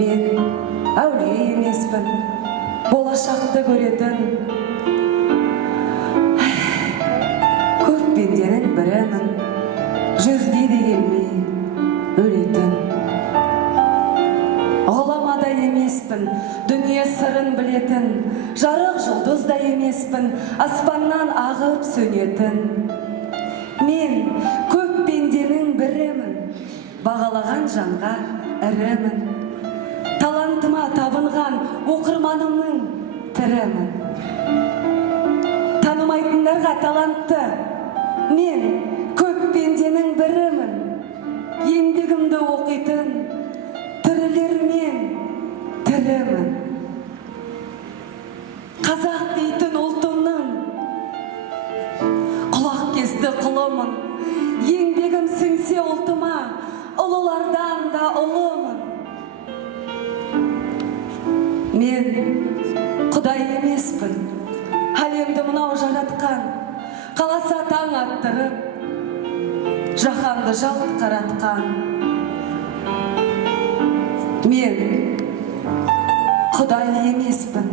Мен әулие емеспін, болашақты көретін көп пенденің бірімін, жүзге де келмей өлетін. Ғұламада емеспін, дүние сырын білетін, жарық жұлдыз да емеспін, аспаннан ағып сөнетін. Мен көп пенденің бірімін, бағалаған жанға ірімін. Талантыма табынған оқырманымның тірімін. Танымайтындарға талантты, мен көп пенденің бірімін. Еңбегімді оқитын, тірілермен тірімін. Қазақ дейтін ұлтымның құлақ кесті құлымын. Еңбегім сіңсе ұлтыма, ұлылардан да ұлымын. Мен Құдай емеспін, әлемді мынау жаратқан, қаласа таң аттырып, жаһанды жалт қаратқан. Мен Құдай емеспін.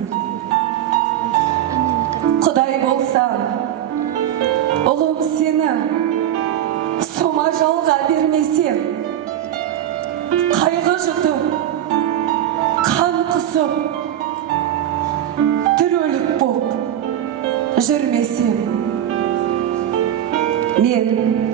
Құдай болсам, ұлым сені сома жалға бермесем, қайғы жұтып, қан құсып, түрөлік боп жүрмесем. Мен